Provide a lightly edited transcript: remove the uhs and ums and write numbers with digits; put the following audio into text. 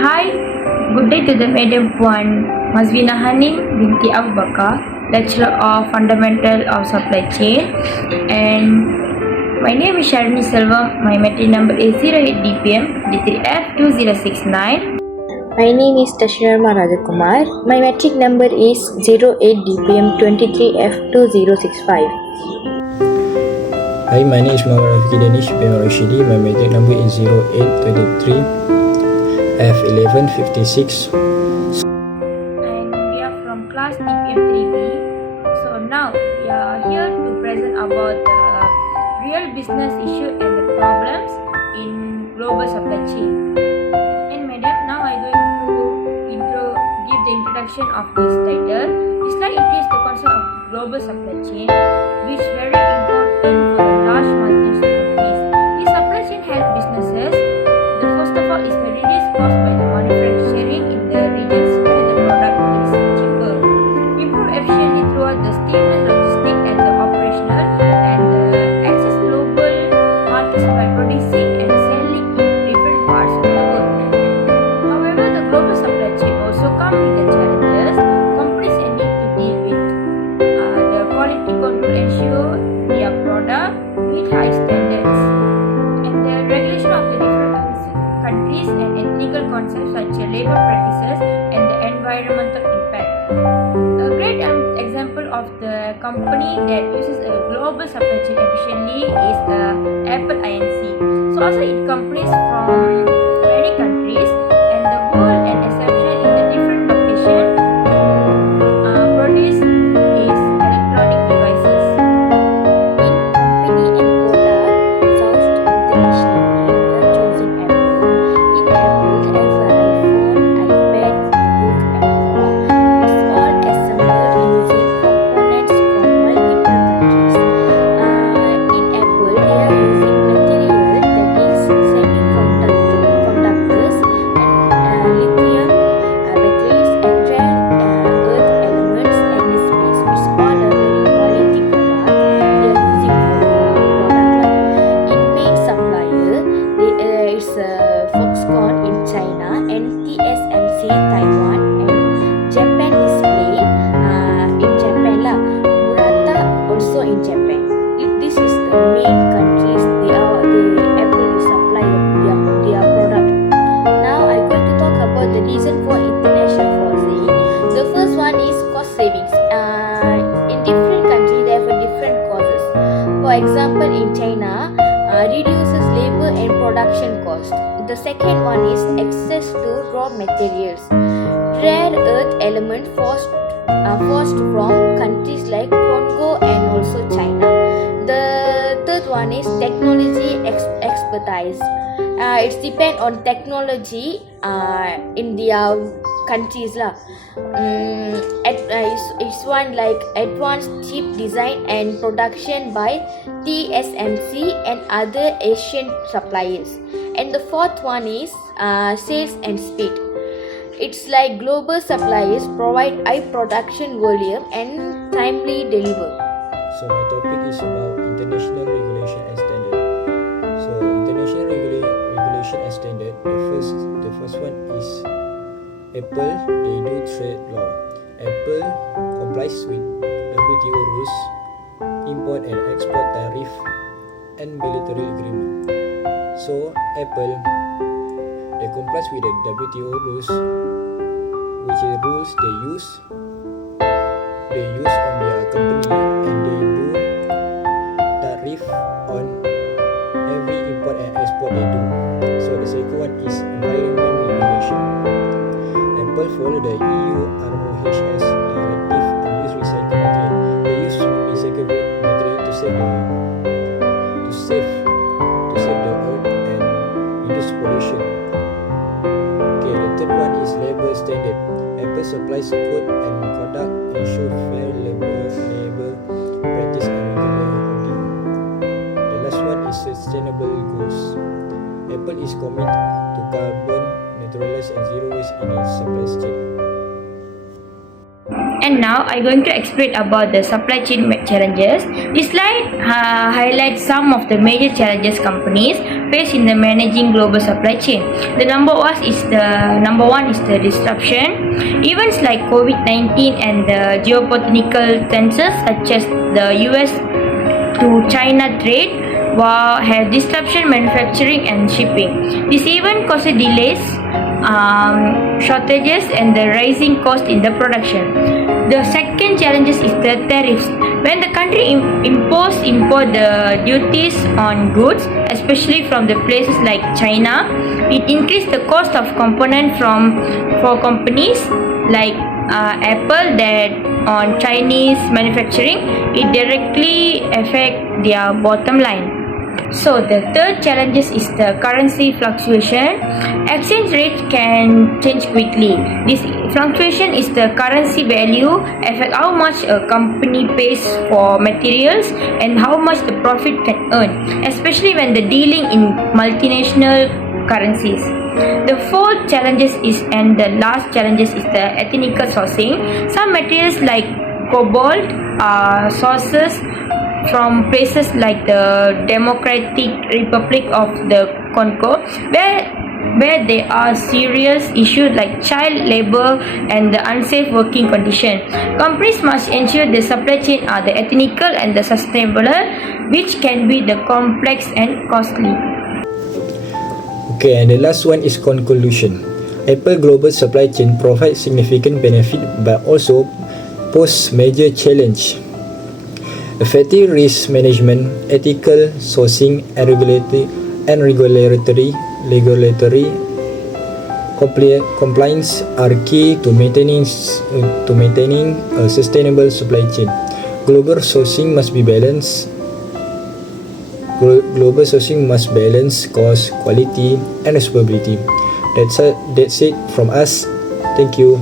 Hi, good day to the Madam Puan Mazvina Hanim binti Abu Bakar, Lecturer of Fundamental of Supply Chain, and my name is Sharni Selva. My metric number is 08 DPM D3F2069. My name is Tashnarma Rajakumar. My metric number is 08 DPM 23F2065. Hi, my name is Muhammad Rafiqi Danish bin Rashidi. My metric number is 0823 F1156. And we are from class DPM 3B. So now we are here to present about the real business issue and the problems in global supply chain. And madam, now I am going to give the introduction of this title. This slide introduces the concept of global supply chain, which is very important for the large multinational companies. This supply chain helps businesses. The first of all is the reduced cost by the manufacturing in the regions where the product is cheaper. Improve efficiency throughout the seamless logistic and the operational and access global markets by producing and selling in different parts of the world. However, the global supply chain also comes with the challenges. Companies need to deal with the quality control ensure their product meet high standards and the regulation of the different countries and ethical concepts such as labor practices and the environmental impact. A great example of the company that uses a global supply chain efficiently is Apple Inc. So also it companies from many countries and the world and especially in the different locations produce its electronic devices. In company and product sourced internationally, we are choosing Apple. In Apple, have iPhone, iPad, MacBook, and more. It's all assembled using components from multiple countries. In Apple, they are using material that is semiconductors and lithium batteries and rare earth elements and displays, which all are very quality product they are using for their product line. In main supplier, there is Foxconn in China and TSMC Taiwan and Japan Display in Japan lah. Murata also in Japan. This is the main countries the Apple will supply their product. Now I'm going to talk about the reason for international sourcing. The first one is cost savings. In different countries they have a different causes. For example, in China, reduces labor and production cost. The second one is access to raw materials. Rare earth element forced from countries like Congo and also China. The third one is technology expertise. It's depend on technology in their countries lah. It's one like advanced chip design and production by TSMC and other Asian suppliers. And the fourth one is sales and speed. It's like global suppliers provide high production volume and timely deliver. So my topic is about international regulation and standard. So international regulation and standard. The first one is Apple. They do trade law. Apple complies with WTO rules, import and export tariff, and military agreement. So Apple they complies with the WTO rules, which is rules they use on their company, and they do tariff on every import and export they do. So the second one is environment regulation. Apple follow the EU RoHS directive and use recycled material. They use recycled material to save the earth and reduce pollution. Okay, the third one is labor standard. Apple supplies code and conduct ensure fair labor practice and regular auditing. The last one is sustainable goals. Apple is committed to carbon neutralize and zero waste in its supply chain. And now I'm going to explain about the supply chain challenges. This slide highlights some of the major challenges companies face in the managing global supply chain. The number one is the disruption. Events like COVID-19 and the geopolitical tensions such as the US to China trade war have disruption manufacturing and shipping. This even causes delays, shortages, and the rising cost in the production. The second challenge is the tariffs. When the country import the duties on goods, especially from the places like China, it increases the cost of component for companies like Apple that on Chinese manufacturing. It directly affect their bottom line. So the third challenge is the currency fluctuation. Exchange rate can change quickly. This fluctuation is the currency value affect how much a company pays for materials and how much the profit can earn, especially when the dealing in multinational currencies. The fourth challenges and the last challenges is the ethnical sourcing. Some materials like cobalt are sources from places like the Democratic Republic of the Congo, where there are serious issues like child labor and the unsafe working condition. Companies must ensure the supply chain are the ethical and the sustainable, which can be the complex and costly. Okay, and the last one is conclusion. Apple global supply chain provides significant benefit but also pose major challenge. Effective risk management, ethical sourcing, and regulatory compliance are key to maintaining a sustainable supply chain. Global sourcing must balance cost, quality, and responsibility. That's it from us. Thank you.